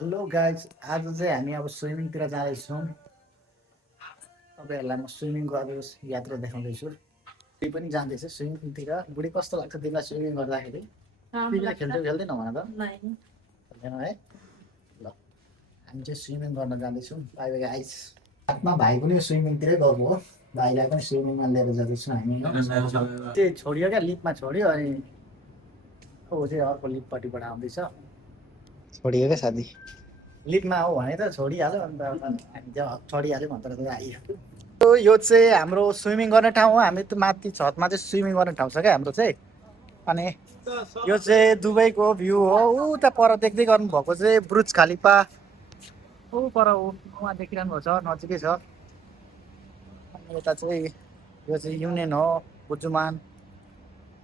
Hello guys, आज चाहिँ हामी अब स्विमिङतिर जाँदैछौँ। तपाईँहरूलाई म स्विमिङ गर्दै यात्रा देखाउँदैछु। बुढी पनि जाँदैछ स्विमिङतिर। बुढी कस्तो लाग्छ तिमीलाई स्विमिङ गर्दाखेरि? तिमीले खेल्दैनौ भन त? खेल्दैनौ है? ल, हामी चाहिँ स्विमिङ गर्न जाँदैछौँ। By by guys. हातमा भाइ पनि स्विमिङतिरै गएको हो। भाइलाई पनि स्विमिङमा लिएर जाँदैछौँ हामी। त्यो छोडियो क्या, लिपमा छोड्यो अनि ऊ चाहिँ अर्को लिपपट्टिबाट आउँदैछ। छोडियो क्या साथी। लिपमा हो भने त छोडिहाल्यो अन्त हामी चाहिँ चढिहाल्यो भन्दा त आइयो। यो चाहिँ हाम्रो स्विमिङ गर्ने ठाउँ हो। हामी त माथि छतमा चाहिँ स्विमिङ गर्ने ठाउँ छ क्या हाम्रो चाहिँ। अनि यो चाहिँ दुबईको भ्यू हो। उता पर देख्दै गर्नुभएको चाहिँ बुर्ज खलिफा। ऊ पर उहाँ देखिरहनु भएको छ, नजिकै छ। अनि यता चाहिँ यो चाहिँ युनियन हो, बुजुमान।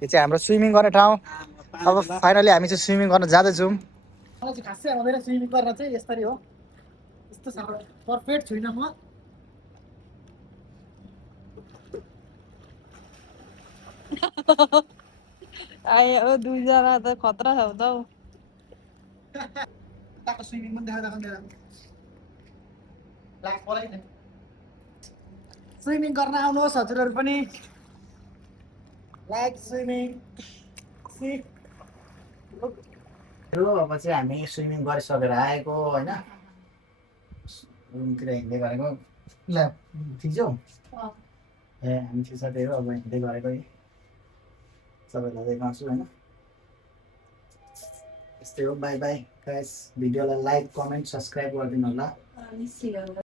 यो चाहिँ हाम्रो स्विमिङ गर्ने ठाउँ। अब फाइनली हामी चाहिँ स्विमिङ गर्न जाँदैछौँ। मलाई चाहिँ खासै आउँदैन स्विमिङ गर्न चाहिँ, यसरी हो। यस्तो साह्रो पर्फेक्ट छुइनँ म। आयो दुईजना त खतरा छ त हौ। ताको स्विमिङ पनि देखाउँदा मेरो लाग पलाइ नि। स्विमिङ गर्न आउनुहोस् हजुरहरू पनि। Like swimming sea. अब चाहिँ हामी स्विमिङ गरिसकेर आएको होइन, रुमतिर हिँड्दै गरेको। ल ठिक छौ? ए हामी ठिक छ, त्यही हो अब हिँड्दै गरेको सबैलाई देखाउँछु होइन। यस्तै हो। By by guys. भिडियोलाई लाइक, कमेन्ट, सब्सक्राइब गरिदिनु होला।